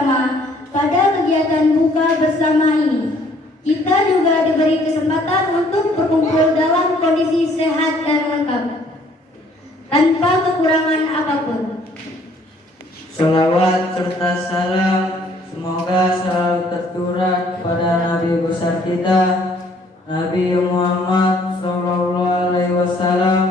bersama pada kegiatan buka bersama ini. Kita juga diberi kesempatan untuk berkumpul dalam kondisi sehat dan lengkap, tanpa kekurangan apapun. Sholawat serta salam semoga selalu tercurah pada Nabi besar kita, Nabi Muhammad SAW,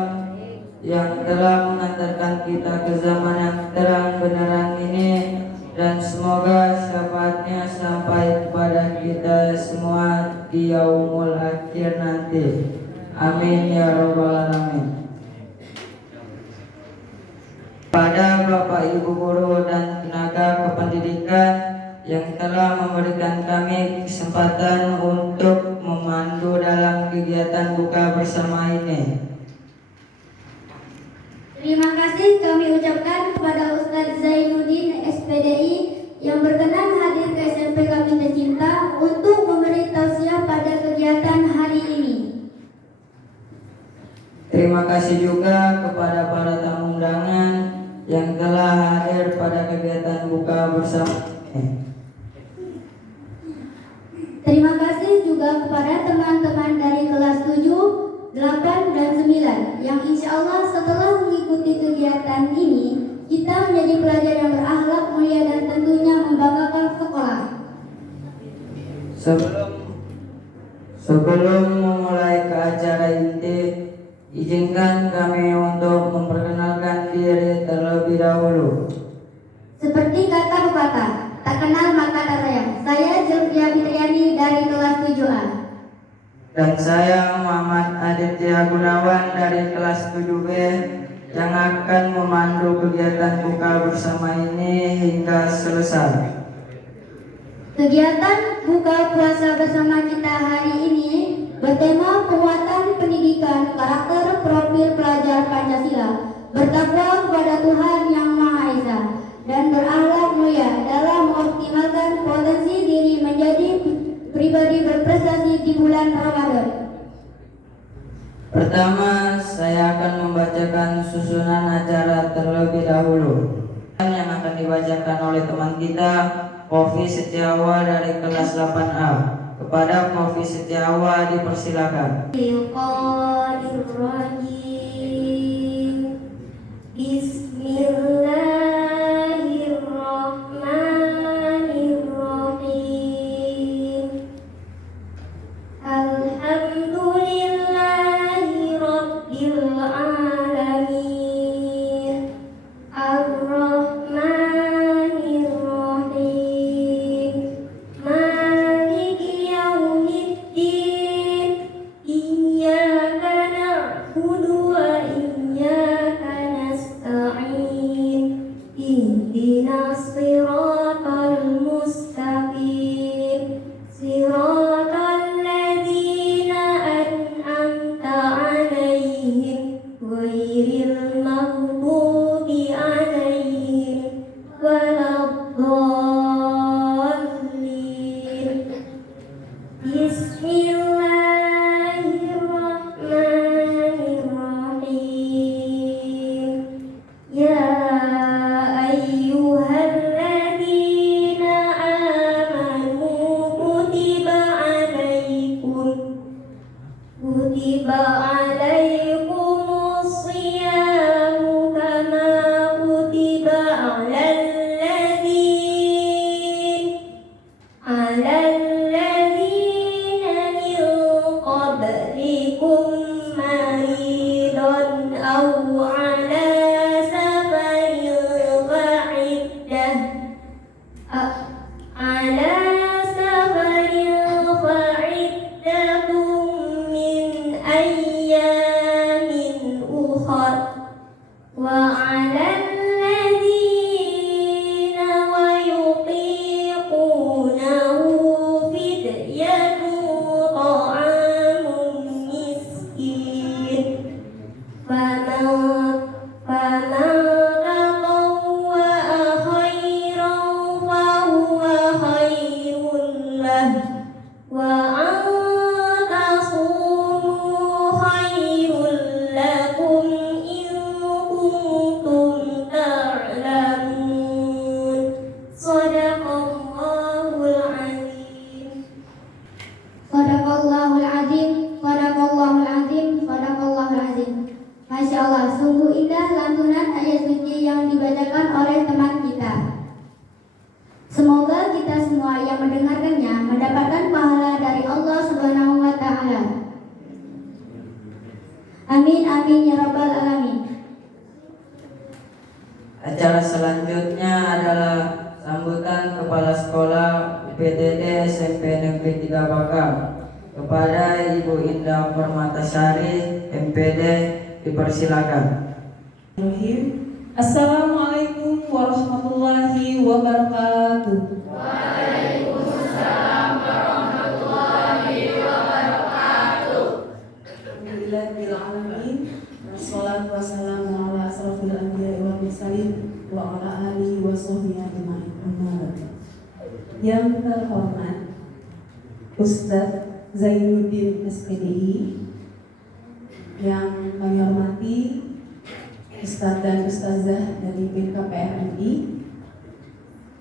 yang telah mengantarkan kita ke zaman yang terang benderang ini, dan semoga syafaatnya sampai kepada kita semua di yaumul akhir nanti. Amin ya rabbal alamin. Pada Bapak Ibu guru dan tenaga kependidikan yang telah memberikan kami kesempatan untuk memandu dalam kegiatan buka bersama ini. Terima kasih kami ucapkan kepada Ustadz Zainuddin SPDI yang berkenan hadir ke SMP kami tercinta untuk memberi tausiah pada kegiatan hari ini. Terima kasih juga kepada para tamu undangan yang telah hadir pada kegiatan buka bersama ini. Terima kasih juga kepada teman-teman dari kelas 7, 8, dan 9 yang insya Allah setelah mengikuti kegiatan ini kita menjadi pelajar yang berakhlak mulia dan tentunya membanggakan sekolah. Sebelum memulai ke acara inti, izinkan kami untuk memperkenalkan diri terlebih dahulu. Seperti kata pepatah, tak kenal maka tak sayang. Saya Zulfia Fitriani dari kelas 7A. Dan saya Muhammad Aditya Gunawan dari kelas 7B yang akan memandu kegiatan buka bersama ini hingga selesai. Kegiatan buka puasa bersama kita hari ini bertema penguatan pendidikan karakter profil pelajar Pancasila, bertakwa kepada Tuhan Yang Maha Esa, dan berakhlak mulia dalam mengoptimalkan potensi diri menjadi pribadi berprestasi di bulan Ramadan. Pertama, saya akan membacakan susunan acara terlebih dahulu yang akan dibacakan oleh teman kita, Kofi Setiawa dari kelas 8A. Kepada Kofi Setiawa dipersilakan. UPTD SMP Negeri 3 Bakam. Kepada Ibu Indah Permatasari MPD dipersilakan. Assalamualaikum warahmatullahi wabarakatuh. Alhamdulillahirrahmanirrahim. Wassalatu wassalamu ala asrafil anbiya'i wal mursalin wa ala alihi wa sahbihi ajma'in. Amma ba'du. Yang terhormat Ustadz Zainuddin SPDI, yang kami hormati Ustadz dan Ustazah dari BKPRMI,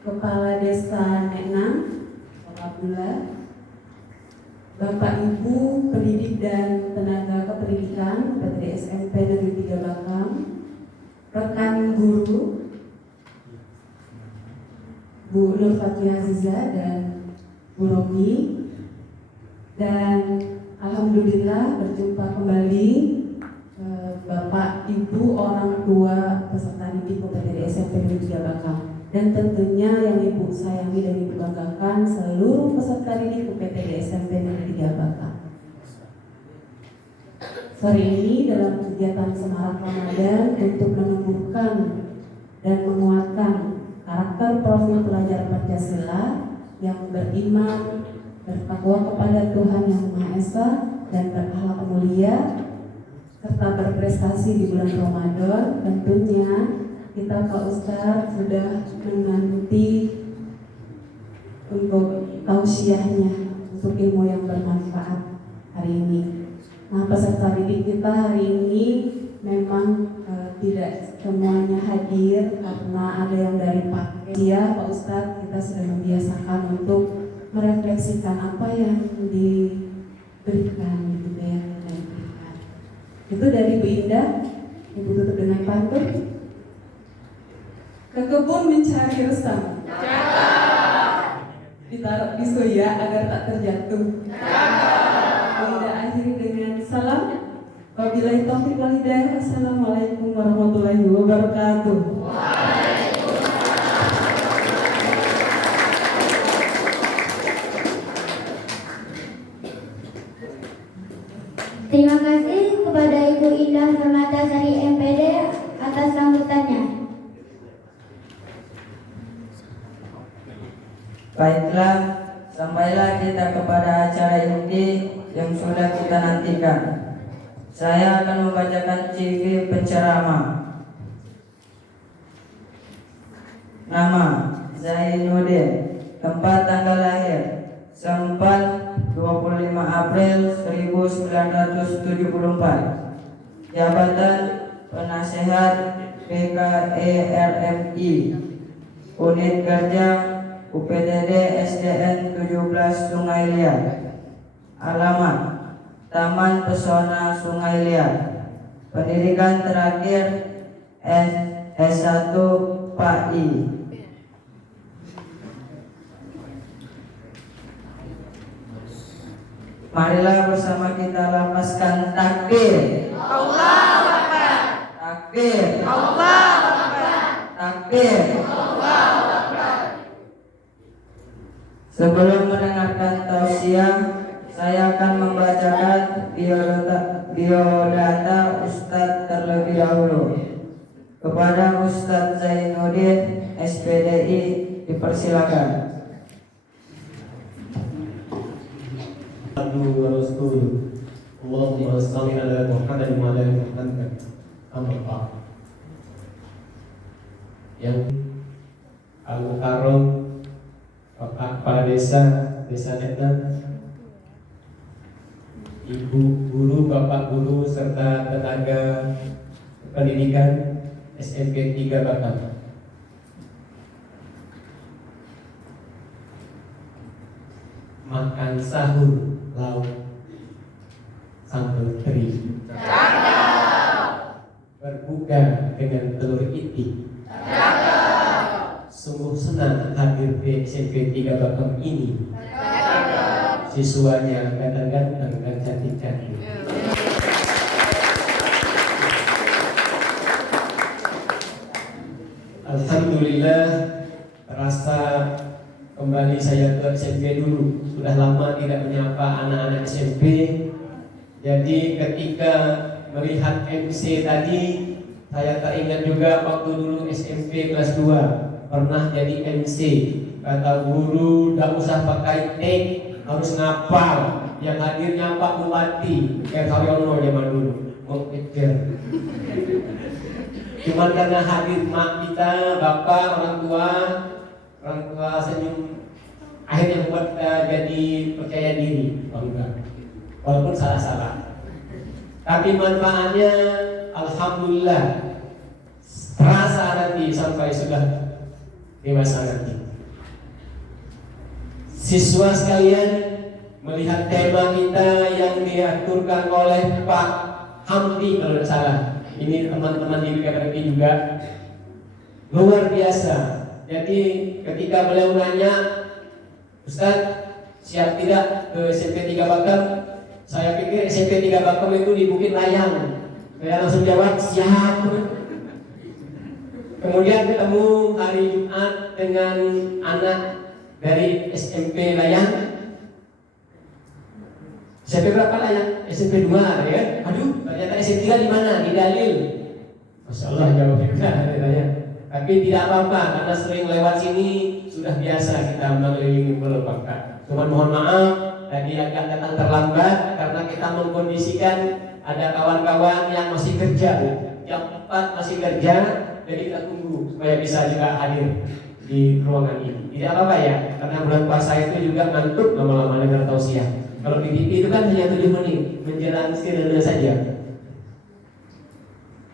Kepala Desa Nenang, Alhamdulillah, Bapak Ibu pendidik dan tenaga kependidikan PTD SMP Negeri 3 Bakam, rekan guru Bu Nur Fatia Aziza dan Bu Romi, dan alhamdulillah berjumpa kembali Bapak Ibu orang tua peserta didik PTD SMP Negeri 3 Bakam. Dan tentunya yang Ibu sayangi dan Ibu banggakan seluruh peserta didik PTD SMP Negeri 3 Bakam. Sore ini dalam kegiatan Semarak Ramadan untuk menumbuhkan dan menguatkan karakter profil pelajar Pancasila yang beriman, bertakwa kepada Tuhan Yang Maha Esa dan berakhlak mulia, serta berprestasi di bulan Ramadan. Tentunya kita Pak Ustadz sudah menanti untuk tausiahnya, untuk ilmu yang bermanfaat hari ini. Nah, peserta didik kita hari ini memang tidak semuanya hadir karena ada yang dari paket. Ya Pak Ustadz, kita sudah membiasakan untuk merefleksikan apa yang diberikan, gitu ya, yang diberikan. Itu dari Bu Indah. Ibu tutup dengan pantun. Ke kebun mencari resam, ditaruh di soya agar tak terjatuh. Bu Indah akhiri dengan salam. Wabillahi taufiq wal hidayah. Assalamualaikum warahmatullahi wabarakatuh. Terima kasih kepada Ibu Indah Permatasari MPD atas sambutannya. Baiklah, sampailah kita kepada acara inti yang sudah kita nantikan. Saya akan membacakan CV penceramah. Nama Zainuddin, tempat tanggal lahir Sempat 25 April 1974. Jabatan Penasehat PKERMI. Unit kerja UPTD SDN 17 Sungai Liat. Alamat Taman Pesona Sungai Liat. Pendidikan terakhir S1 PAI. Marilah bersama kita lapaskan takbir. Allahu Akbar. Takbir. Allahu Akbar. Takbir. Allahu Akbar. Sebelum mendengarkan tausiah, saya akan membacakan biodata Ustadz terlebih dahulu. Kepada Ustadz Zainuddin SPDI dipersilakan. Allahumma shalli ala Muhammad wa ala ali Muhammad. Amma ba'd. Yang Al-Mukarram, Bapak Kepala Desa Nenang, Ibu guru, Bapak guru serta tenaga pendidikan SMP 3 Bakam. Makan sahur lauk sambal teri. Berbuka dengan telur itik. Sungguh senang hadir di SMP 3 Bakam ini. Siswanya ganteng-ganteng dan cantik-cantik. Alhamdulillah, terasa kembali saya ke SMP dulu. Sudah lama tidak menyapa anak-anak SMP. Jadi ketika melihat MC tadi, saya teringat juga waktu dulu SMP kelas 2 pernah jadi MC. Kata guru, tidak usah pakai tag, harus ngapal. Yang hadirnya Pak Bupati Haryono zaman dulu. Mengejar. Cuman karena hadir mak kita, bapak, orang tua senyum, akhirnya membuat kita jadi percaya diri, bangga. Walaupun salah-salah. Tapi manfaatnya alhamdulillah terasa nanti sampai sudah dewasa nanti. Siswa sekalian, melihat tema kita yang diaturkan oleh Pak Hamdi kalau tidak salah. Ini teman-teman di BKPP juga luar biasa. Jadi ketika beliau nanya, Ustaz siap tidak ke SMP 3 Bakem? Saya pikir SMP 3 Bakem itu di Bukit Layang. Saya langsung jawab siap. Kemudian ketemu hari Jumat dengan anak dari SMP Layang. SMP berapa Layang? SMP 2 ya. Aduh, ternyata SMP 3 di mana? Di Dalil. Masya Allah jawabnya. Tapi tidak apa-apa karena sering lewat sini sudah biasa kita mengelilingi Pulau Bangka. Cuma mohon maaf tadi agak datang terlambat karena kita mengkondisikan ada kawan-kawan yang masih kerja. Jam 4 masih kerja, jadi kita tunggu supaya bisa juga hadir di ruangan ini. Tidak apa-apa ya, karena bulan puasa itu juga ngantuk lama-lama dengar tausiah. Kalau di TV itu kan hanya 7 menit menjelang sirene saja.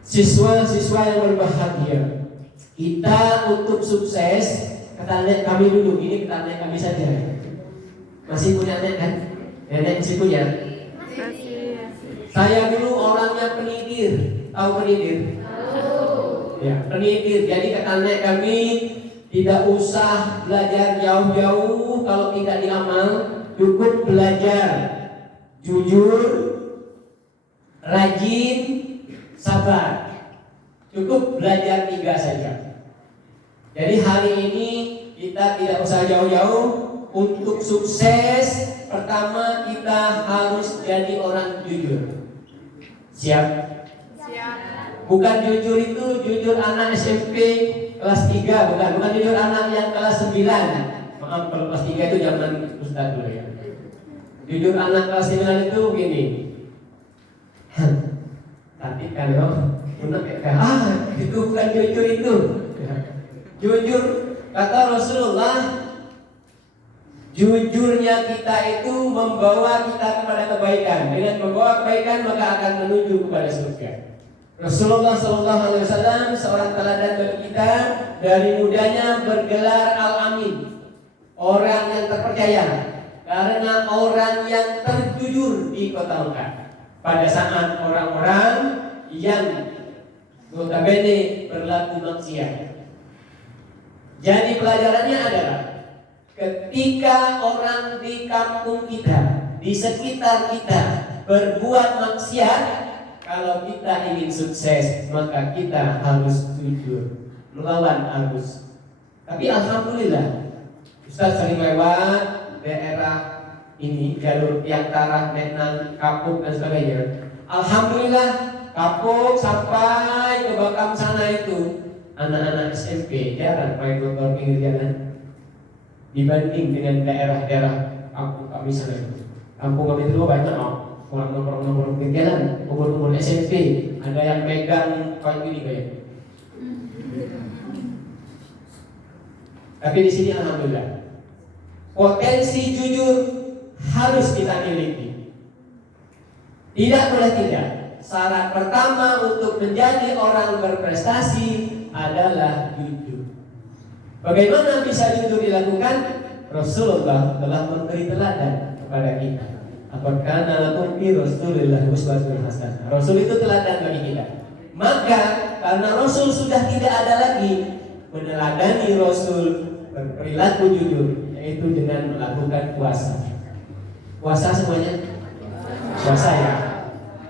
Siswa-siswa yang berbahagia, kita untuk sukses, kata nenek kami dulu, ini kata nenek kami saja. Masih punya nenek kan? Nenek masih punya? Saya dulu orangnya penitir. Tahu penitir? Ya, penitir. Jadi kata nenek kami, tidak usah belajar jauh-jauh kalau tidak diamal. Cukup belajar jujur, rajin, sabar. Cukup belajar 3 saja. Jadi hari ini kita tidak usah jauh-jauh. Untuk sukses, pertama kita harus jadi orang jujur. Siap? Siap. Bukan jujur itu jujur anak SMP kelas 3, bukan jujur anak yang kelas 9. Maaf kalau kelas 3 itu zaman Ustaz dulu ya. Jujur anak kelas 9 itu begini. Tapi kalau itu bukan jujur itu. Jujur kata Rasulullah, jujurnya kita itu membawa kita kepada kebaikan. Dengan membawa kebaikan maka akan menuju kepada surga. Rasulullah SAW seorang teladan bagi kita. Dari mudanya bergelar Al-Amin, orang yang terpercaya, karena orang yang terjujur di kota Mekah. Pada saat orang-orang yang notabene berlaku maksiat. Jadi pelajarannya adalah ketika orang di kampung kita, di sekitar kita berbuat maksiat, kalau kita ingin sukses maka kita harus jujur, melawan arus. Tapi alhamdulillah Ustaz sering lewat daerah ini, jalur Tiantara, Menang, Kapuk dan sebagainya. Alhamdulillah Kapuk sampai ke Batam sana itu anak-anak SMP jarang main motor pinggir jalan dibanding dengan daerah-daerah kampung kami sana itu. Kampung kami itu banyak orang-orang pinggir jalan, umur SMP, ada yang megang kayak gini kayak. Tapi di sini alhamdulillah potensi jujur harus kita miliki. Tidak boleh tidak. Syarat pertama untuk menjadi orang berprestasi adalah jujur. Bagaimana bisa jujur dilakukan? Rasulullah telah memberi teladan kepada kita. Apakah lakum fi Rasulillah uswatun hasanah. Rasul itu teladan bagi kita. Maka karena Rasul sudah tidak ada lagi, meneladani Rasul berperilaku jujur, yaitu dengan melakukan puasa. Puasa semuanya? Puasa ya.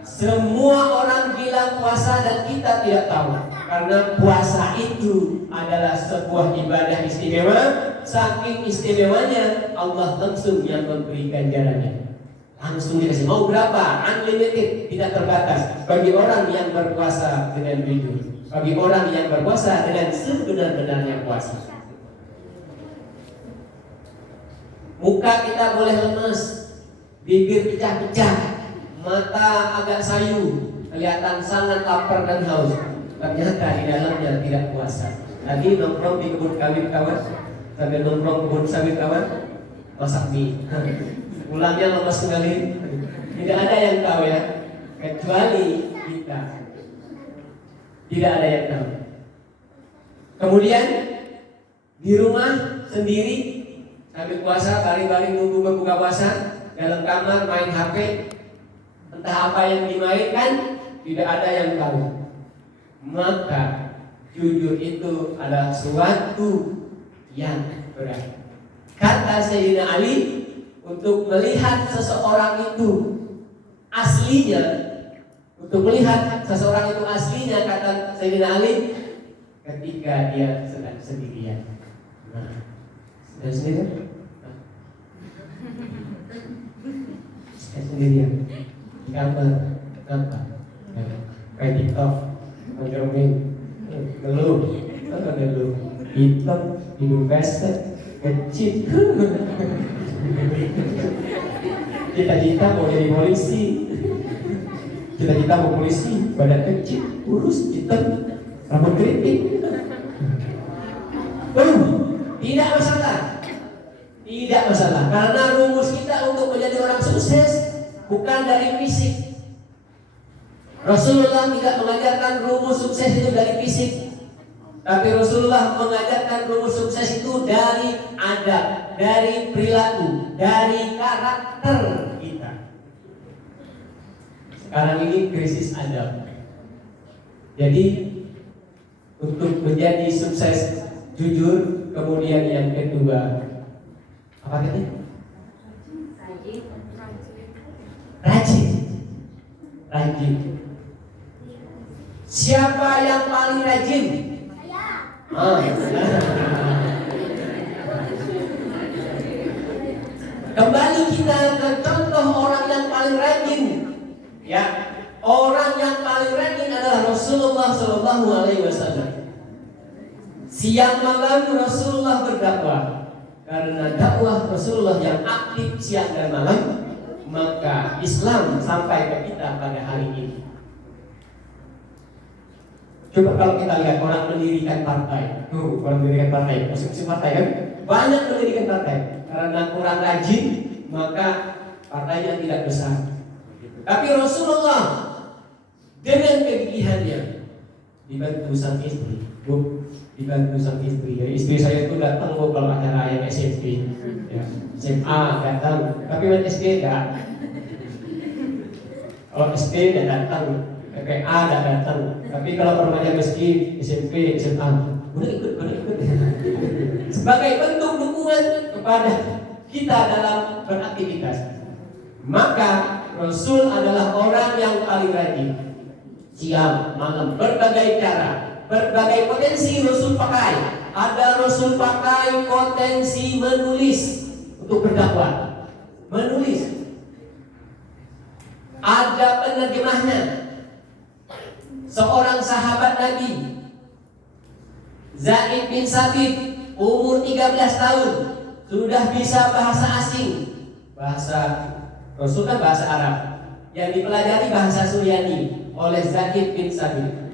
Semua orang bilang puasa dan kita tidak tahu. Karena puasa itu adalah sebuah ibadah istimewa saking istimewanya Allah langsung yang memberi ganjarannya. Langsung dikasih, mau berapa? Unlimited, tidak terbatas. Bagi orang yang berpuasa dengan jujur, bagi orang yang berpuasa dengan sebenar-benarnya puasa. Muka kita boleh lemes, bibir pecah-pecah, mata agak sayu, kelihatan sangat lapar dan haus. Ternyata di dalamnya tidak puasa. Tadi nongkrong di kebun sawit kawan, sambil nongkrong kebun sawit kawan, masak mie. Pulangnya lemas sekali. Tidak ada yang tahu ya, kecuali kita. Tidak ada yang tahu. Kemudian di rumah sendiri sambil puasa, baring-baring nunggu berbuka puasa, dalam kamar main HP, entah apa yang dimainkan, tidak ada yang tahu. Maka jujur itu adalah suatu yang berat. Kata Sayyidina Ali, untuk melihat seseorang itu aslinya, untuk melihat seseorang itu aslinya, kata Sayyidina Ali, ketika dia sedang sendirian. Nah, sedang sendirian? Sedang sendirian. Gambar, apa? Kayak TikTok, ngegeroming, ngeluh, hitam, hidung pesek, kecil. Cita-cita mau jadi polisi, cita-cita mau polisi, badan kecil, kurus, hitam, rambut keriting. Tidak masalah, tidak masalah, karena rumus kita untuk menjadi orang sukses bukan dari fisik. Rasulullah tidak mengajarkan rumus sukses itu dari fisik, tapi Rasulullah mengajarkan rumus sukses itu dari adab, dari perilaku, dari karakter kita. Sekarang ini krisis adab. Jadi untuk menjadi sukses jujur, kemudian yang kedua apa tadi? Rajin. Rajin. Siapa yang paling rajin? Kembali kita ke contoh orang yang paling rajin. Ya, orang yang paling rajin adalah Rasulullah Shallallahu Alaihi Wasallam. Siang malam Rasulullah berdakwah. Karena dakwah Rasulullah yang aktif siang dan malam, maka Islam sampai ke kita pada hari ini. Coba kalau kita lihat orang mendirikan partai, orang mendirikan partai, masing-masing partai kan banyak mendirikan partai, karena kurang rajin maka partainya tidak besar. Tapi Rasulullah dengan kegigihannya dibantu sang istri, dibantu sang istri. Jadi istri saya itu datang kalau acara yang SMP, ya, SMA datang, tapi waktu SD enggak. Kalau SD enggak datang. PPA tidak datang, tapi kalau remaja miskin, SMP, SMA, udah ikut. Sebagai bentuk dukungan kepada kita dalam beraktivitas. Maka Rasul adalah orang yang paling rajin. Siang, malam, berbagai cara, berbagai potensi Rasul pakai. Ada Rasul pakai potensi menulis untuk berdakwah, menulis. Ada penerjemahnya. Seorang sahabat Nabi, Zaid bin Sabit, umur 13 tahun, sudah bisa bahasa asing. Bahasa Rasul kan bahasa Arab, yang dipelajari bahasa Suryani oleh Zaid bin Sabit.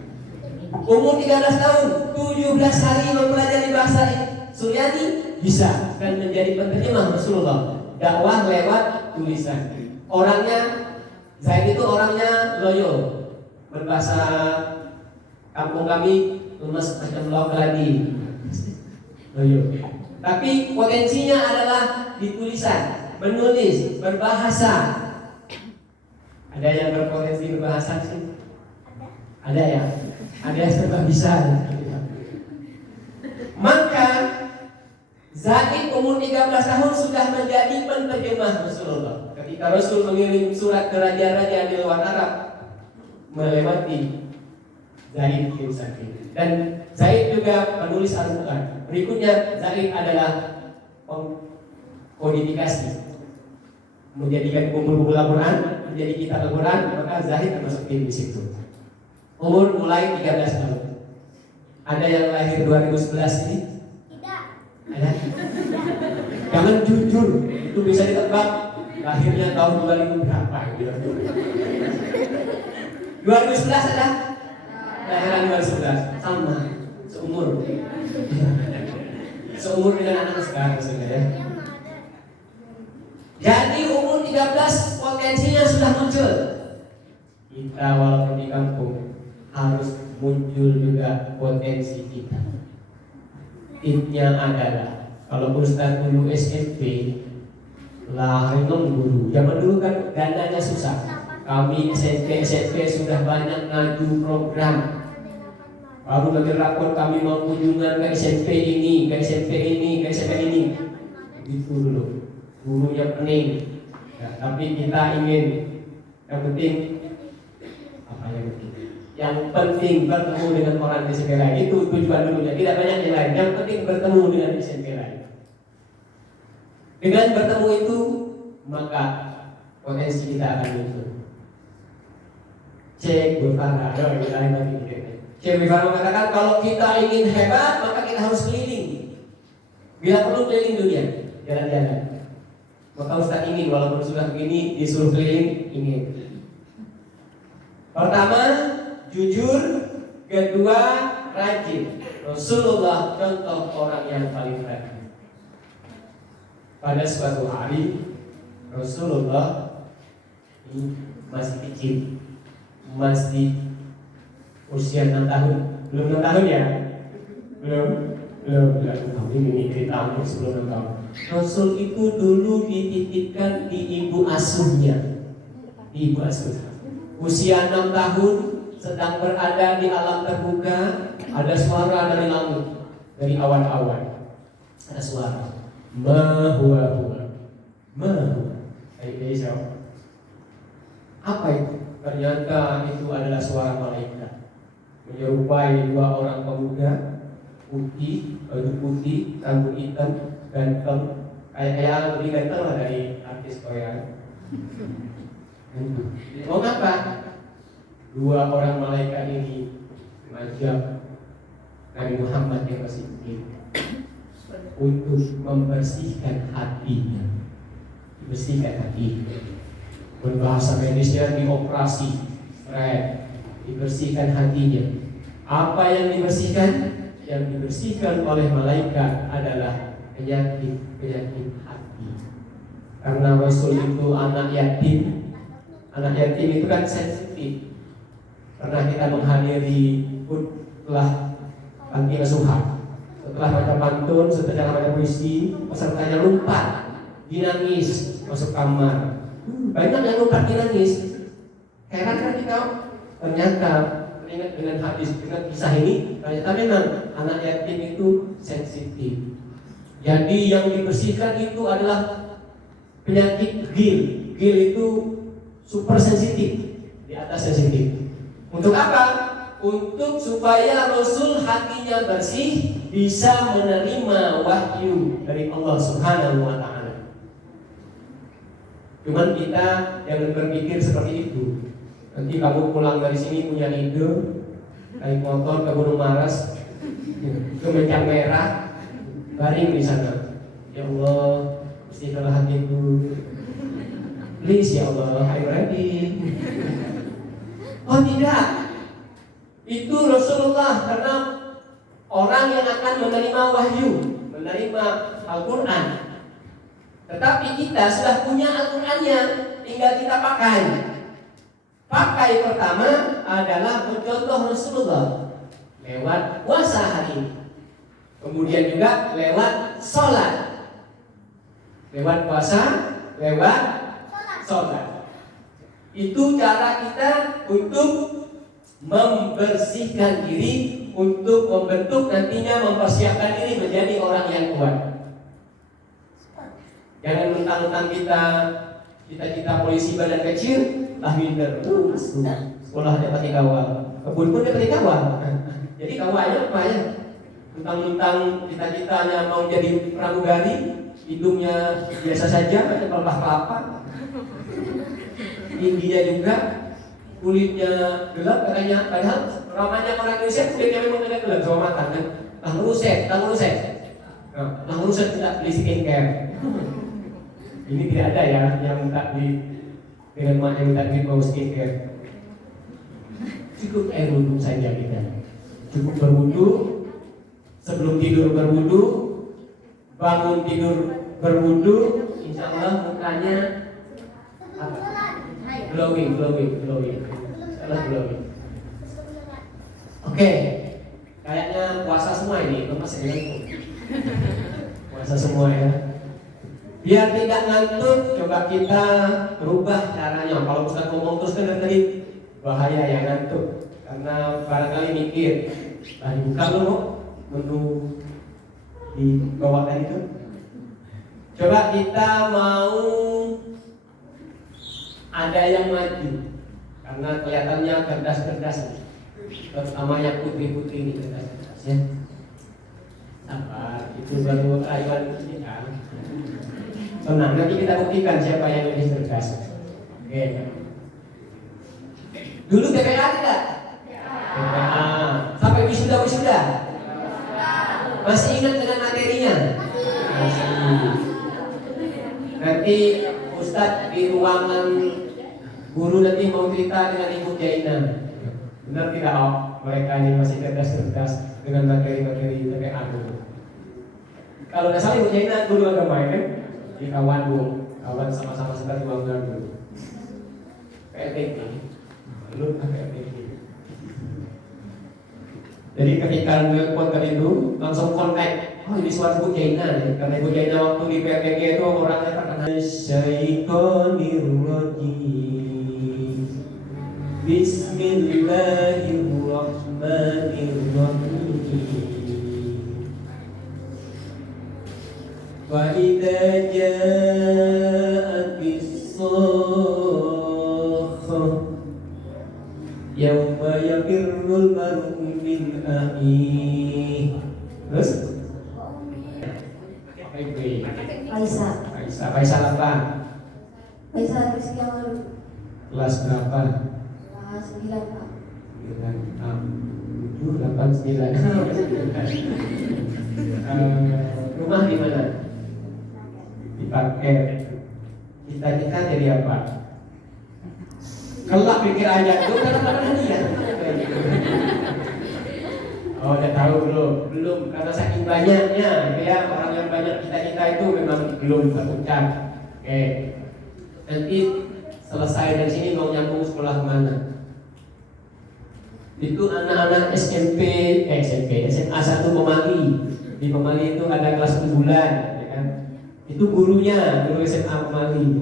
Umur 13 tahun, 17 hari mempelajari bahasa Suryani, bisa dan menjadi penerjemah Rasulullah. Dakwah lewat tulisan. Orangnya, Zaid itu orangnya loyo. Berbahasa kampung kami lemes macam lauk keladi. Tapi potensinya adalah di tulisan, menulis, berbahasa. Ada yang berpotensi berbahasa sih? Ada ya? Ada yang serba bisa. Maka Zaid umur 13 tahun sudah menjadi penerjemah Rasulullah. Ketika Rasul mengirim surat ke raja-raja di luar Arab, melewati Zaid bin Sabit. Dan Zaid juga penulis Al-Quran. Berikutnya Zaid adalah mengkodifikasi, menjadikan kumpul-kumpul Al-Quran menjadi kitab Al-Quran, maka Zahid termasuk di situ. Umur mulai 13 tahun. Ada yang lahir 2011 ini? Tidak. Ada? Jangan jujur, itu bisa ditebak lahirnya tahun 2000 berapa gitu. 2011 ada? Lahiran 2011 sama, seumur. Seumur dengan anak sekarang sebenarnya. Jadi umur 13 potensinya sudah muncul. Kita walaupun di kampung harus muncul juga potensi kita. Tipnya adalah kalau Ustaz dulu SMP lahir guru. Zaman dulu kan dananya susah. Kami SMP sudah banyak ngaju program. Baru ngambil rapor kami mau kunjungan ke SMP ini, ke SMP ini, ke SMP ini. Begitu dulu. Gurunya pening. Ya, tapi kita ingin yang penting apa yang penting? Yang penting bertemu dengan orang di SMP lain. Itu tujuan dulunya. Tidak banyak yang lain. Yang penting bertemu dengan SMP lain. Dengan bertemu itu maka potensi kita akan muncul. Cek Bufara, Cek Bufara mengatakan kalau kita ingin hebat maka kita harus keliling. Bila perlu keliling dunia, jalan-jalan. Maka Ustaz ingin walaupun sudah begini disuruh keliling, ingin. Pertama, jujur. Kedua, rajin. Rasulullah contoh orang yang paling rajin. Pada suatu hari Rasulullah ini masih kecil, masih usia 6 tahun. Belum 6 tahun ya? Belum. Ini cerita sebelum 6 tahun. Rasul itu dulu dititipkan di ibu asuhnya. Di ibu asuh. Usia 6 tahun, sedang berada di alam terbuka. Ada suara dari langit, dari awan-awan. Ada suara. Mahuwa. Apa itu? Ternyata itu adalah suara malaikat menyerupai 2 orang pemuda putih, baju putih, rambut hitam, ganteng, kayak lebih ganteng lah dari artis Korea. Mau ngapa? 2 orang malaikat ini mengajak Nabi Muhammad yang masih hidup untuk membersihkan hatinya. Dibersihkan hati. Berbahasa medisnya dioperasi, dibersihkan hatinya. Apa yang dibersihkan? Yang dibersihkan oleh malaikat adalah penyakit hati. Karena Rasul itu anak yatim. Anak yatim itu kan sensitif. Pernah kita menghadiri setelah panti asuhan. Setelah baca pantun, setelah baca puisi, pesertanya lompat, dinangis masuk kamar. Banyak yang lompat dinangis. Heran kan kita? Ternyata ingat dengan hadis, dengan kisah ini, ternyata memang anak yatim itu sensitif. Jadi yang dibersihkan itu adalah penyakit gil. Gil itu super sensitif, di atas sensitif. Untuk apa? Untuk supaya Rasul hatinya bersih, bisa menerima wahyu dari Allah Subhanahu wa Ta'ala. Cuman kita jangan berpikir seperti itu. Nanti kamu pulang dari sini punya ide, naik motor ke Gunung Maras, ke Mencang Merah, baring di sana. Ya Allah, bersihkanlah hatiku. Please ya Allah, I'm ready. Oh tidak. Itu Rasulullah, karena orang yang akan menerima wahyu, menerima Al-Quran. Tetapi kita sudah punya Al-Qurannya, tinggal kita pakai. Pakai pertama adalah mencontoh Rasulullah lewat puasa hari ini. Kemudian juga lewat sholat. Lewat puasa, lewat sholat. Itu cara kita untuk membersihkan diri, untuk membentuk nantinya, mempersiapkan diri menjadi orang yang kuat. Jangan mentang-mentang kita cita-cita polisi badan kecil, lah minder, sekolah dia pakai kawal, kebun pun dia pakai kawal. Jadi kawalnya apa ya? Mentang-mentang cita-citanya mau jadi pramugari, hidungnya biasa saja, ada pelepah kelapa. Tingginya juga, kulitnya gelap katanya. Padahal ramanya orang Indonesia kulitnya memang agak gelap sama mata kan. Langsung ruset tidak beli skincare. Ini tidak ada ya yang minta beli dengan mak yang minta beli bau skincare. Cukup air wudhu saja kita. Cukup berwudhu, sebelum tidur berwudhu, bangun tidur berwudhu, insya Allah mukanya glowing. Salah glowing. Oke, kayaknya puasa semua ini, lepas ya. Puasa semua ya. Biar tidak ngantuk, coba kita rubah caranya. Kalau Ustaz ngomong terus kan dari tadi bahaya ya ngantuk, karena barangkali mikir, buka dulu menu di bawah tadi itu. Coba kita mau ada yang maju, karena kelihatannya cerdas-cerdas, terutama yang putri-putri ini cerdas-cerdas ya. Sabar, itu baru ayat ini kan. Tenang, nanti kita buktikan siapa yang lebih cerdas. Oke. Dulu TPA tidak? TPA. Sampai wisuda. Masih ingat dengan materinya? Masih. Nanti Ustadz di ruangan guru nanti mau cerita dengan Ibu Jaina. Benar tidak? Oh, mereka ini masih cerdas dengan materi-materi TPA dulu. Kalau nggak salah Ibu Jaina guru agama ya kan? Di kawan sama-sama sekali ruangan dulu. PTT. Belum PTT. Jadi ketika nelpon tadi itu langsung kontak. Oh ini suara Ibu Jaina nih. Karena Ibu Jaina waktu di PTT itu orangnya terkenal. Syaitonirrajim. Bismillahirrahmanirrahim. Wa idza ja'atis sakhah yauma yafirrul mar'u min akhihi. Terus Faisal apa? Faisal Rizkyal Kelas berapa? kelas 9 Pak. 7, 8, 9. Rumah di mana? Di parkir. Cita-cita jadi apa? Kelak pikir aja tuh karena dia. Oh, udah tahu belum? Karena saking banyaknya, gitu ya, orang yang banyak cita-cita itu memang belum terucap. Oke. Nanti selesai dari sini mau nyambung sekolah kemana? Itu anak-anak SMA 1 Pemali. Di Pemali itu ada kelas unggulan, ya kan? Itu guru SMA Pemali.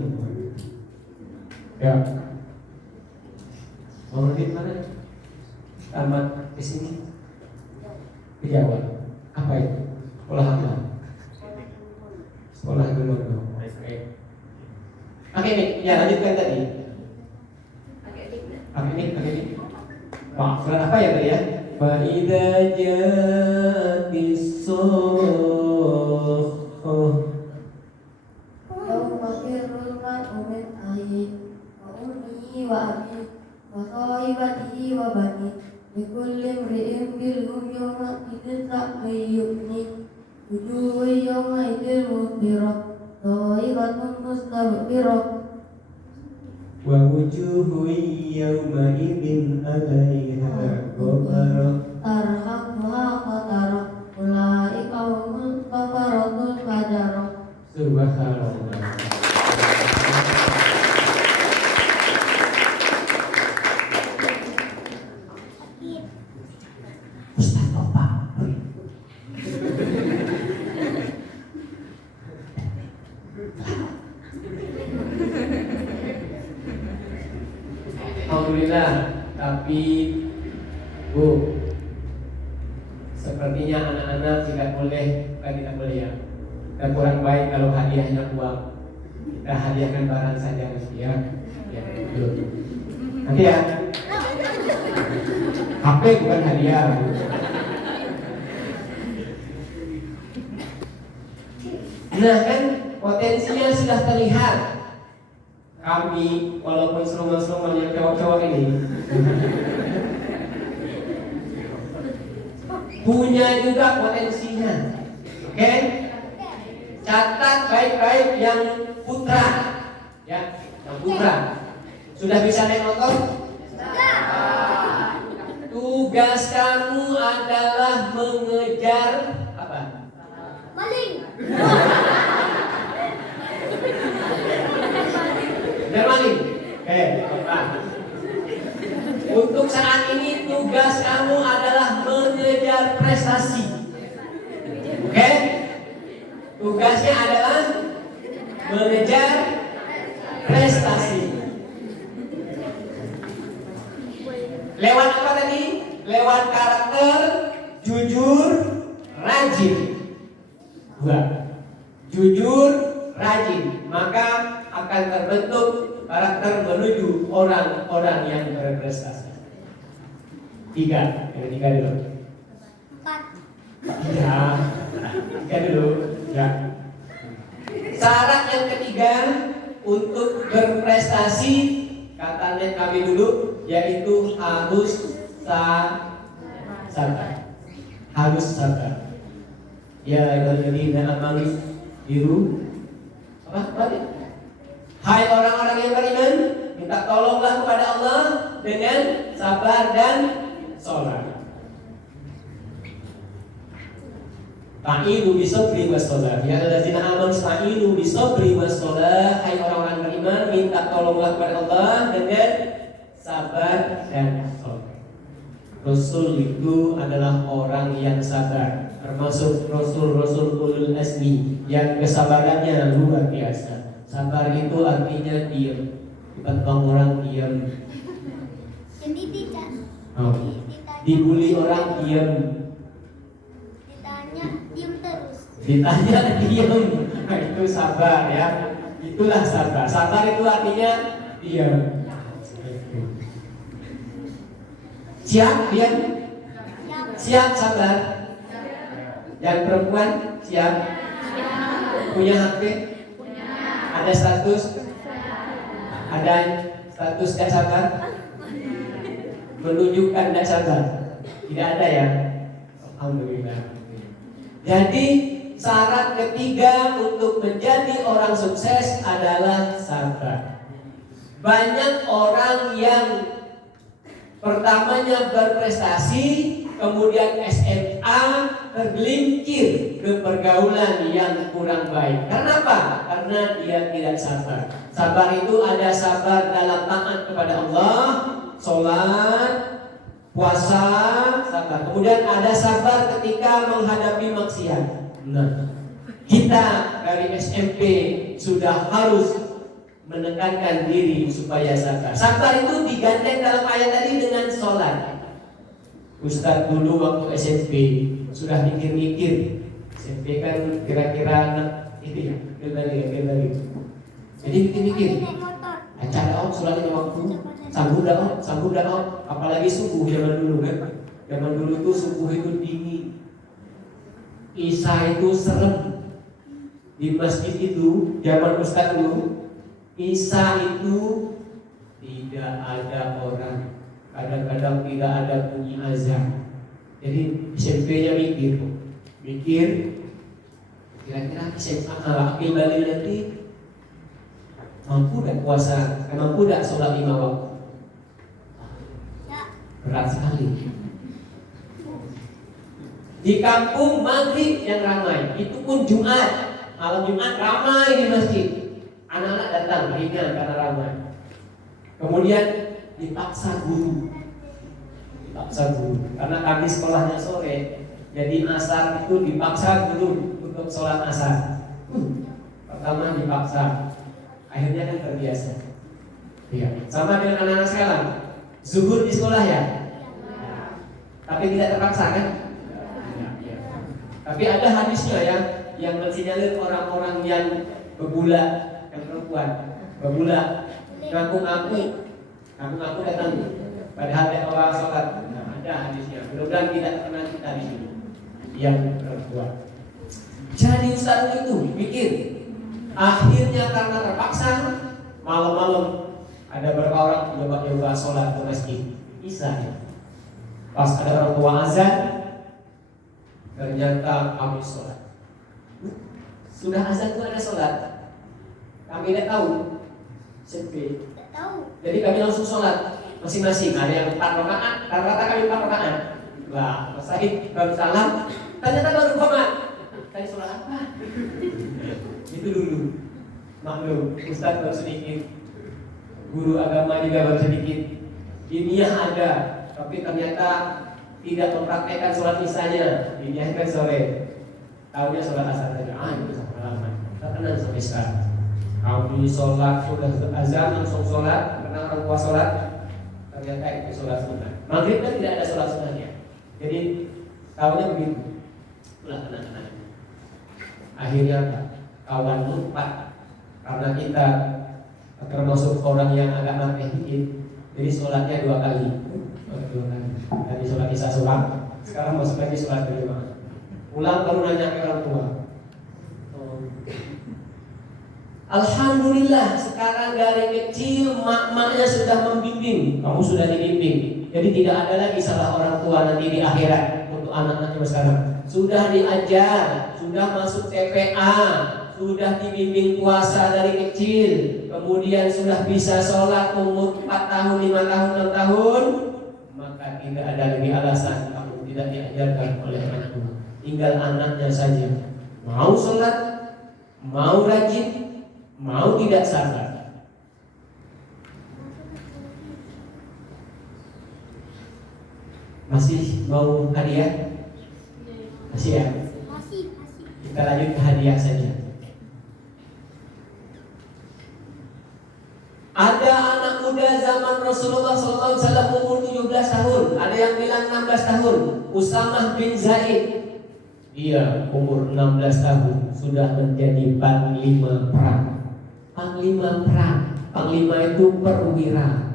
Ya. Mau ngerti mana? Tamat di sini. Di Jawa. Apa itu? Sekolah apa? Sekolah dulu. Oke nih, ya lanjutkan tadi. Oke nih. Wah, surat apa ya tadi ya? Fa idza ja'atis sakhah Yauma firrul mar'u min akhihi wa ummihi wa abihi wa sahibatihi wa banihi likulli imri'in minhum yawma idzin sha'nun yughnihi wujuhun yawma idzin musfirah dha'iqatun mustabshirah wa wujuhun yawma idzin 'alaiha ghabarah tarhaquha qatarah ulaika humul kafaratul fajarah. Subhanallah. Ustaz Topa. Alhamdulillah, tapi Bu, sepertinya anak-anak tidak boleh ya. Dan kurang baik kalau hadiahnya uang. Kita hadiahkan barang saja ya. Ya, betul. Nanti ya. HP bukan hadiah. Nah kan potensinya sudah terlihat. Kami walaupun seruman-seruman yang cowok-cowok ini punya juga potensinya. Oke? Catat baik-baik yang putra. Ya, yang putra. Sudah bisa naik motor? Tugas kamu adalah mengejar apa? Maling. Mengejar maling. Oke, apa? Untuk saat ini tugas kamu adalah mengejar prestasi. Oke? Tugasnya adalah mengejar prestasi. Lewat apa tadi? Lewat karakter jujur, rajin. Dua. Jujur, rajin. Maka akan terbentuk karakter menuju orang-orang yang berprestasi. Tiga. Yang tiga dulu. Ya. Tiga dulu. Ya. Syarat yang ketiga untuk berprestasi, kata net kami dulu, yaitu harus sabar. Harus sabar. Ya ayyuhalladzina amanu biru apa tadi? Hai orang-orang yang beriman, minta tolonglah kepada Allah dengan sabar dan sholat. Ta'inu bisabri wassalah. Ya alladzina amanu ta'inu bisabri wassalah. Hai orang-orang beriman, minta tolonglah kepada Allah dengan sabar dan sholat. Rasul itu adalah orang yang sabar, termasuk Rasul-Rasul ulul azmi yang kesabarannya luar biasa. Sabar itu artinya diam. Bukan orang diam. Oh. Dibully orang diam. Ditanya diam. Nah, itu sabar ya. Itulah sabar. Sabar itu artinya diam. Siap diam? Siap sabar? Yang perempuan siap? Punya HP? Ada status? Ada status tidak sabar? Menunjukkan tidak sabar? Tidak ada ya? Alhamdulillah. Jadi syarat ketiga untuk menjadi orang sukses adalah sabar. Banyak orang yang pertamanya berprestasi, kemudian SMA tergelincir ke pergaulan yang kurang baik. Karena apa? Karena dia tidak sabar. Sabar itu ada sabar dalam taat kepada Allah, sholat, puasa, sabar. Kemudian ada sabar ketika menghadapi maksiat. Nah, kita dari SMP sudah harus menekankan diri supaya sabar. Sabar itu digandeng dalam ayat tadi dengan sholat. Ustadz dulu waktu SMP sudah mikir-mikir. SMP kan kira-kira itu ya, kembali. Jadi mikir-mikir. Acara sholat lima waktu, sambung dah. Apalagi subuh zaman dulu kan. Zaman dulu tuh subuh itu dingin. Isya itu serem. Di masjid itu zaman Ustadz dulu, Isya itu tidak ada orang, kadang-kadang tidak ada bunyi azan. Jadi SMP-nya mikir, kira-kira SMA ambil dalil nanti mampu tak puasa, mampu tak sholat 5 waktu? Berat sekali. Di kampung maghrib yang ramai, itu pun Jumat, malam Jumat ramai di masjid. Anak-anak datang ringan karena ramai. Kemudian dipaksa guru karena kami sekolahnya sore, jadi asar itu dipaksa guru untuk sholat asar. Pertama dipaksa, akhirnya kan terbiasa. Iya. Sama dengan anak-anak sekarang, zuhur di sekolah ya, tapi tidak terpaksa kan? Ya. Tapi ada hadisnya ya, yang mensinyalir orang-orang yang berbula. Yang perempuan berbula ngaku-ngaku datang padahal ada orang sholat. Nah, ada hadisnya. Mudah-mudahan tidak pernah kita di sini yang perempuan. Jadi ustaz itu bikin. Akhirnya karena terpaksa, malam-malam ada beberapa orang coba-coba sholat ke masjid Isya ya. Pas ada orang tua azan, ternyata kami sholat. Sudah azan itu ada sholat. Kami tidak tahu. Sepi. Jadi kami langsung sholat masing-masing. Ada yang 4 rakaat, rata-rata kami 4 rakaat. Lah, Mas Said baru salam, ternyata baru komat. Tadi sholat apa? Itu dulu. Maklum, Ustaz baru sedikit, guru agama juga baru sedikit. Ilmiah ada, tapi ternyata tidak mempraktekkan sholat misalnya. Ilmiah kan sore, tahunya sholat asar saja. Itu pengalaman. Tak kenal sampai sekarang. Kami sholat sudah azan langsung sholat, karena orang tua sholat, ternyata itu sholat sunnah. Maghrib kan tidak ada sholat sunnahnya. Jadi tahunya begitu. Itulah kenal-kenal. Akhirnya kawan lupa karena kita termasuk orang yang agak mati dikit, jadi sholatnya 2 kali. Tadi sholat isya sholat, sekarang masuk lagi sholat berjamaah. Pulang baru nanya ke orang tua. Alhamdulillah sekarang dari kecil mak-maknya sudah membimbing, kamu sudah dibimbing. Jadi tidak ada lagi salah orang tua nanti di akhirat untuk anak-anaknya sekarang. Sudah diajar, sudah masuk TPA, sudah dibimbing puasa dari kecil, kemudian sudah bisa sholat umur 4 tahun, 5 tahun, 6 tahun, maka tidak ada lagi alasan kamu tidak diajarkan oleh orang tua. Tinggal anaknya saja mau sholat, mau rajin, mau tidak sabar. Masih mau hadiah? Masih ya? Masih. Kita lanjut ke hadiah saja. Ada anak muda zaman Rasulullah SAW umur 17 tahun, ada yang bilang 16 tahun. Usamah bin Zaid, dia umur 16 tahun sudah menjadi panglima perang. Panglima perang, panglima itu perwira.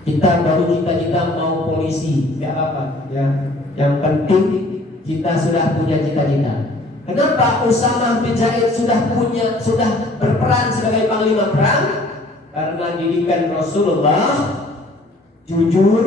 Kita baru cita-cita mau polisi, tidak apa-apa ya. Yang penting kita sudah punya cita-cita. Kenapa Usamah bin Zaid sudah berperan sebagai panglima perang? Karena didikan Rasulullah, jujur,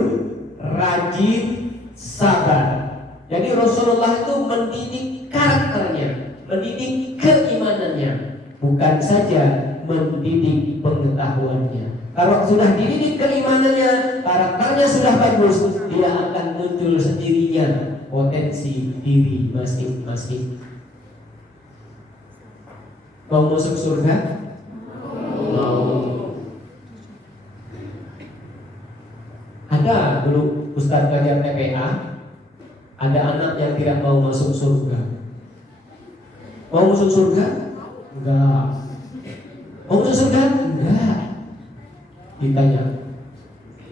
rajin, sabar. Jadi Rasulullah itu mendidik karakternya, mendidik keimanannya, bukan saja mendidik pengetahuannya. Kalau sudah dididik keimanannya, karakternya sudah bagus, dia akan muncul sendirinya potensi diri masing-masing. Mau masuk surga? Mau. Ada dulu Ustadz ngajar TPA, ada anak yang tidak mau masuk surga. Mau masuk surga? Enggak. Mau masuk surga? Enggak. Ditanya,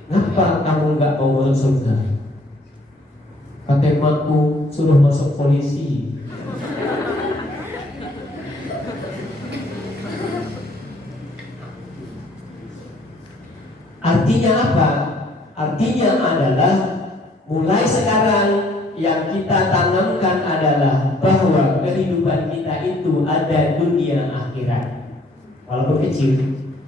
kenapa kamu enggak mau masuk surga? Kata emakku suruh masuk polisi. Artinya apa? Artinya adalah mulai sekarang yang kita tanamkan adalah bahwa kehidupan kita itu ada dunia akhirat. Walaupun kecil,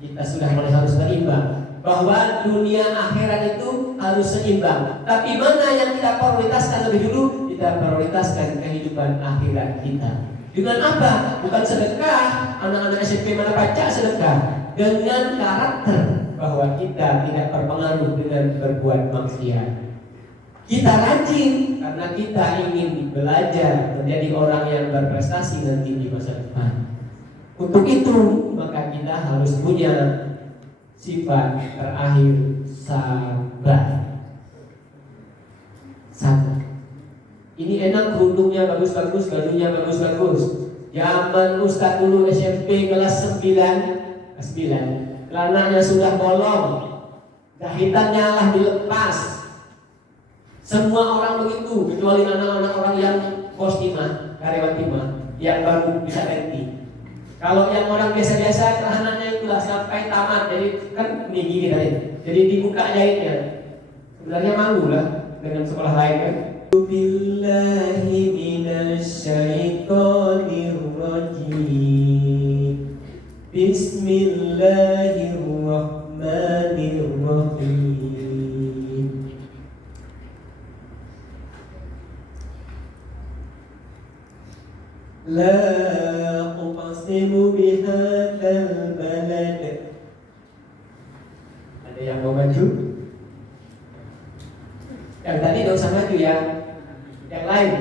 kita sudah mulai harus berimbang bahwa dunia akhirat itu harus seimbang. Tapi mana yang kita prioritaskan lebih dulu? Kita prioritaskan kehidupan akhirat kita. Dengan apa? Bukan sedekah. Anak-anak SMP mana baca sedekah? Dengan karakter bahwa kita tidak terpengaruh dengan berbuat maksiat. Kita rajin karena kita ingin belajar menjadi orang yang berprestasi nanti di masa depan. Untuk itu maka kita harus punya sifat terakhir, sabar. Sabar. Ini enak, kerudungnya bagus-bagus, bajunya bagus-bagus. Zaman Ustadz dulu SMP kelas 9, celananya sudah bolong, jahitannya lah dilepas. Semua orang begitu, kecuali anak-anak orang yang bos timah, karyawan timah, yang baru bisa ganti. Kalau yang orang biasa-biasa, celananya itulah sampai tamat, jadi kan ini gini tadi, jadi dibuka jahitnya. Sebenarnya malu lah dengan sekolah lain kan. Billahi minasyaitonir rajim. Bismillahirrahmanirrahim. La uqsimu bihadzal balad. Ada yang mau maju? Yang tadi tidak usah maju ya. Yang lain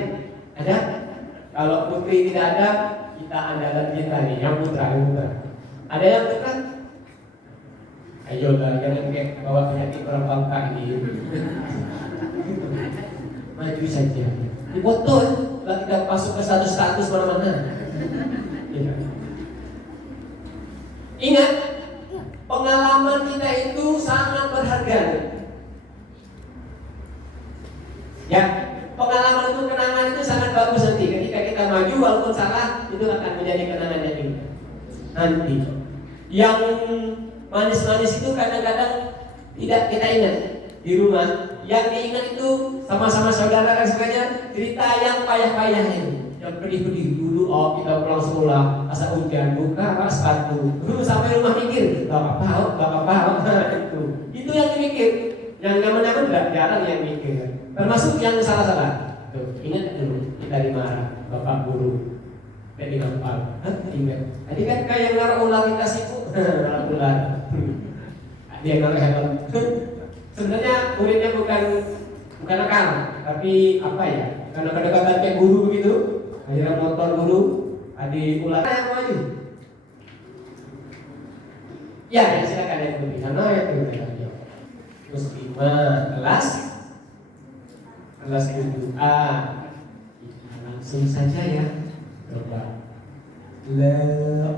ada? Kalau putri tidak ada, kita andalan kita nih, yang putra. Ada yang dekat? Ayolah, jangan kayak bawa penyakit orang Bangka ini. Maju saja. Dipoto, kalau tidak masuk ke status mana-mana. Ya. Ingat, pengalaman kita itu sangat berharga. Ya, pengalaman itu, kenangan itu sangat bagus nanti. Ketika kita maju walaupun salah, itu akan menjadi kenangannya kita nanti. Yang manis-manis itu kadang-kadang tidak kita ingat di rumah. Yang diingat itu sama-sama saudara dan sebagainya, cerita yang payah-payah ini, yang pedih-pedih dulu. Oh, kita pulang sekolah, asa hujan, buka apa sepatu, sampai rumah mikir, gak apa-apa, itu yang dimikir. Yang nyaman-nyaman jarang yang mikir. Termasuk yang salah-salah. Tuh, ingat dulu kita dimarah bapak guru. Jadi gampang. Ingat. Tadi kan kayak naruh ular di kasihku, naruh ular. Dia naruh hewan. Sebenarnya muridnya bukan nakal, tapi apa ya? Karena kedekatan kayak guru begitu, akhirnya motor guru, adik ular yang maju. Ya, silakan yang lebih sana ya tuh. Muslimah kelas 7A. Kita langsung saja ya. Coba. La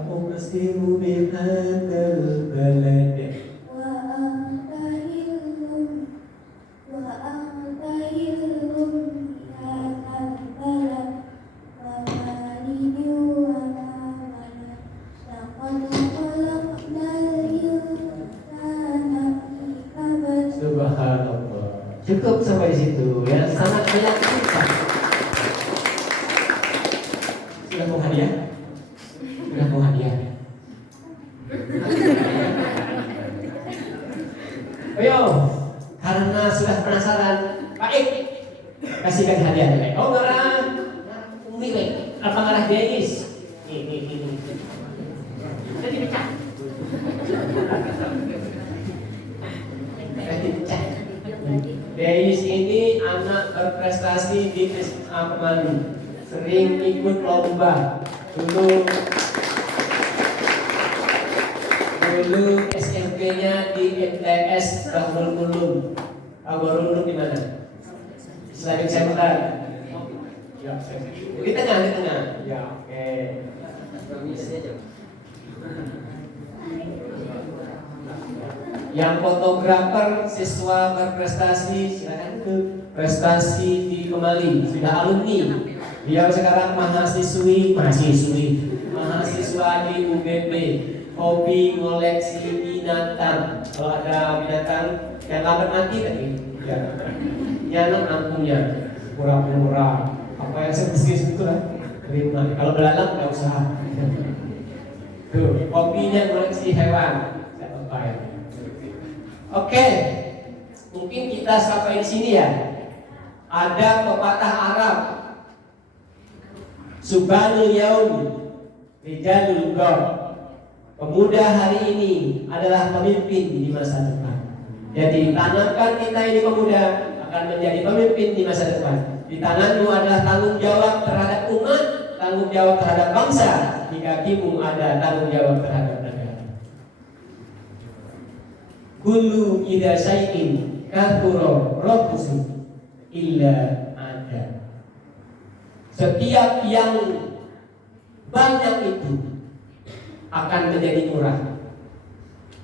uqsimu bihadzal balad. Cukup sampai di situ ya, sangat meyakinkan. Sudah mau hadiah? Sudah mau hadiah? Ayo, karena sudah penasaran, Pak Ik, kasihkan hadiah. Oh, ngarah Umi, apa ngarah Denis? Ini. Jadi pecah. Deis ini anak berprestasi di SMA Kemali, sering ikut lomba. Dulu SMP-nya di MTS Bahrul Ulum. Bahrul Ulum di mana? Islamic Center. Ya, di tengah. Ya, oke. Yang fotografer siswa berprestasi, silakan ke prestasi di Kemali, sudah alumni. Dia sekarang mahasiswa di UBP, hobi ngoleksi binatang. Kalau ada binatang yang lambat mati tadi, ya, nyanak nampungnya, pura-pura. Apa yang sebesar itu lah, terima. Kalau belalang nggak usah. Tuh, hobinya ngoleksi hewan, tidak apa ya. Oke, mungkin kita sampai di sini ya. Ada pepatah Arab, Subhanul Yaum Rijalul Ghor. Pemuda hari ini adalah pemimpin di masa depan. Jadi tanamkan kita ini pemuda akan menjadi pemimpin di masa depan. Di tanganmu adalah tanggung jawab terhadap umat, tanggung jawab terhadap bangsa. Di kakimu ada tanggung jawab terhadap negara. Kullu idza syai'in kathura rabbusu illa ada. Setiap yang banyak itu akan menjadi murah.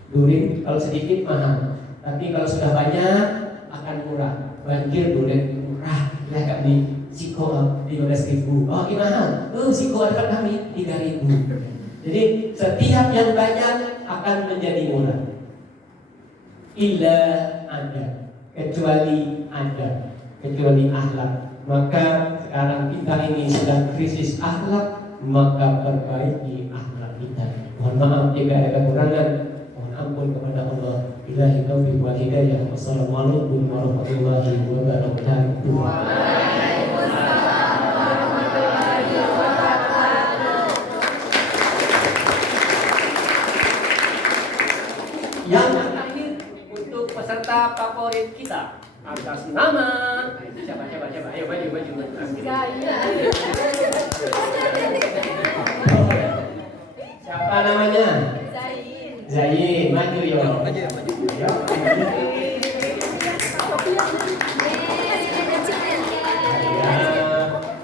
Durian kalau sedikit mahal, tapi kalau sudah banyak akan murah. Banjir durian murah, ya kami siko 15.000. Oh ini mahal, siko ada kami 3.000. Jadi setiap yang banyak akan menjadi murah. Illa ada, kecuali akhlak Maka sekarang kita ini sedang krisis akhlak, maka perbaiki akhlak kita. Mohon maaf jika ada kekurangan, mohon ampun kepada Allah. Billahi taufiq wal hidayah. Wassalamualaikum warahmatullahi wabarakatuh. Yang terakhir untuk peserta favorit kita atas nama siapa ayo maju Siapa namanya? Zain, maju yo.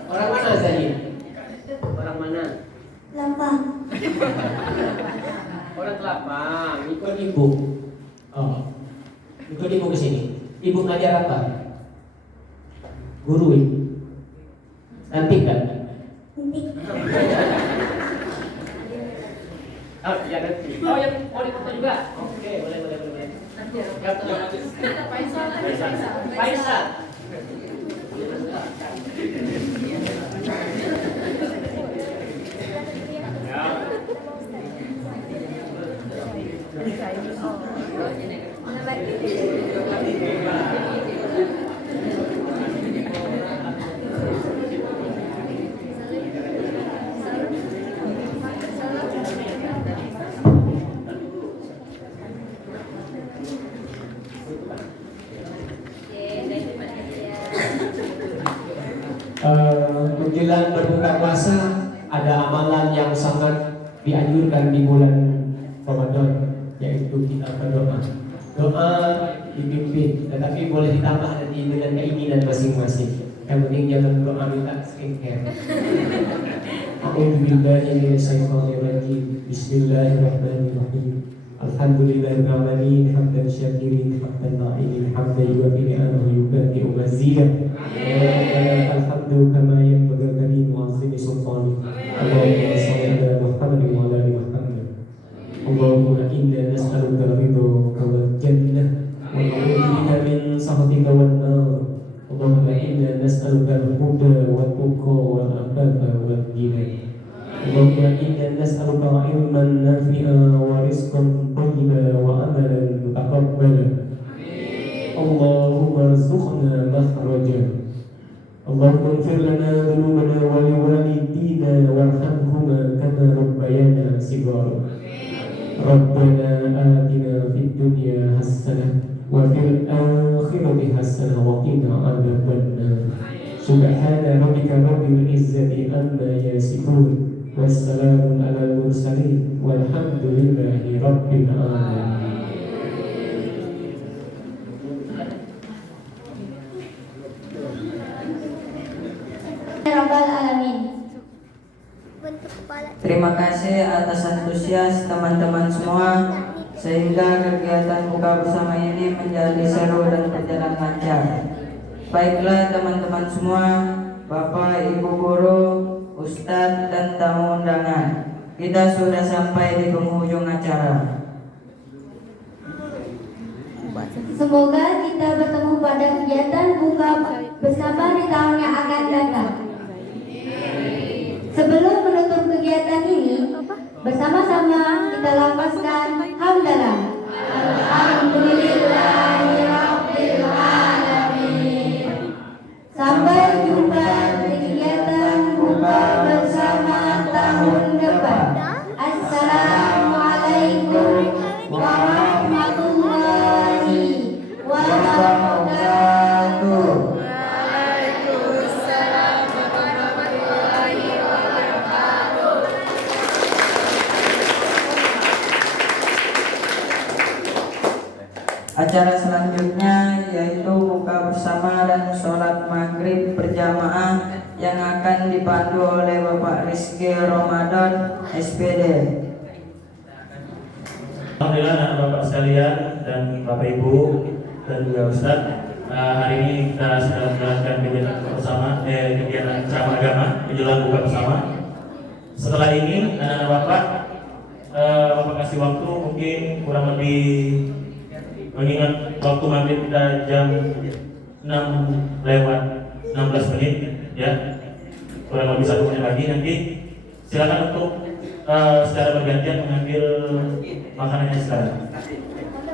Orang mana Zain? orang mana Lampang. orang Kelapang Ikut ibu. Oh, ikut ibu ke sini. Ibu ngajar apa? Guru. Cantik kan? oh ya nanti yang mau dipoto juga oke boleh Faisal Menjelang berbuka puasa ada amalan yang sangat dianjurkan di bulan Ramadan, yaitu kita berdoa. Doa dipimpin, tetapi boleh ditambah nanti dengan keinginan masing-masing. Yang penting jangan doa minta skincare. A'udzubillahi minasyaitonir rajim. Bismillahirrahmanirrahim. Alhamdulillahirabbil alamin hamdan syakirin hamdan na'imin hamdan yuwafi ni'amahu yukafi'u mazidah. Alhamdu kama yanbaghi karim wa 'azimi sultanih. Allahumma shalli ala Muhammadin wa ala ali Muhammad. Allahumma inna nas'aluka ridhaka wal jannah wa na'udzu bika min sakhatika wan nar. Allahumma inna nas'aluka al-huda wat tuqa wal afafa wal ghina. Allahumma inna nas'aluka ilman nafi'a wa rizqan thayyiban wa amalan mutaqabbalan. Allahumma arzuqna makhraja. Allahumma ighfir lana dhunubana wa liwalidina warhamhuma kama rabbayana shighara. Rabbana atina fid dunya hasanah wa fil akhirati hasanah wa qina adzabannar. Subhana rabbika rabbil izzati amma yasifun. Wassalamun alal mursalin walhamdulillahi rabbil alamin. Rabbal alamin. Terima kasih atas antusias teman-teman semua, sehingga kegiatan buka bersama ini menjadi seru dan berjalan lancar. Baiklah teman-teman semua, Bapak, Ibu guru, Ustadz dan tamu undangan, kita sudah sampai di penghujung acara. Semoga kita bertemu pada kegiatan buka bersama di tahun yang akan datang. Sebelum menutup kegiatan ini, bersama-sama kita lafazkan hamdalah. Alhamdulillahirabbil alamin. Sampai jumpa di kegiatan buka bersama tahun depan. Assalamualaikum warahmatullahi wabarakatuh. Acara selanjutnya yaitu buka bersama dan sholat maghrib berjamaah yang akan dipandu oleh Bapak Rizky Ramadan SPD. Alhamdulillah anak-anak Bapak sekalian dan Bapak Ibu dan juga Ustadz, hari ini kita sedang menjalankan kegiatan buka bersama, kegiatan ceramah agama menjelang buka bersama. Setelah ini anak-anak Bapak, Bapak kasih waktu mungkin kurang lebih, mengingat waktu maghrib kita jam 6 lewat 6 16 menit ya, kurang lebih 1 menit lagi. Nanti silakan untuk secara bergantian mengambil makanannya sekarang.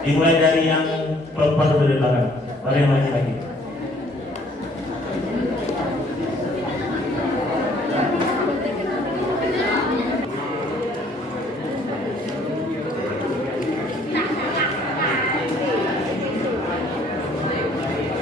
Dimulai dari yang perempuan dari belakang, baru yang laki-laki.